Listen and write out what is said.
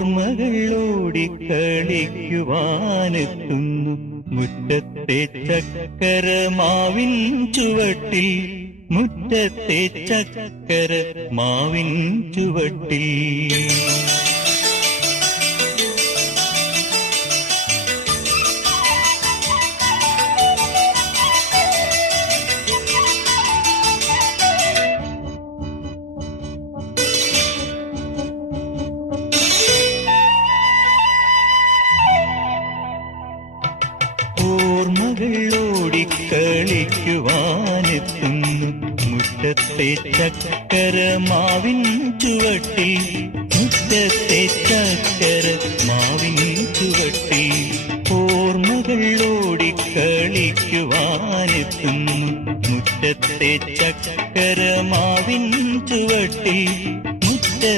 ഓർമ്മകൾ ഓടിക്കളിക്കുവാനെത്തുന്നു മുറ്റത്തെ ചക്കരമാവിൻ ചുവട്ടിൽ, മുറ്റത്തെ ചക്കരമാവിൻ ചുവട്ടിൽ. ഓർമ്മകൾ ഓടിക്കളിക്കുവാനെത്തുന്നു മുറ്റത്തെ ചക്കരമാവിൻ ചുവട്ടിൽ, മുറ്റത്തെ ചക്കരമാവിൻ ചുവട്ടിൽ. ഓർമ്മകൾ ഓടിക്കളിക്കുവാനെത്തുന്നു മുറ്റത്തെ ചക്കരമാവിൻ ചുവട്ടിൽ, മുറ്റത്തെ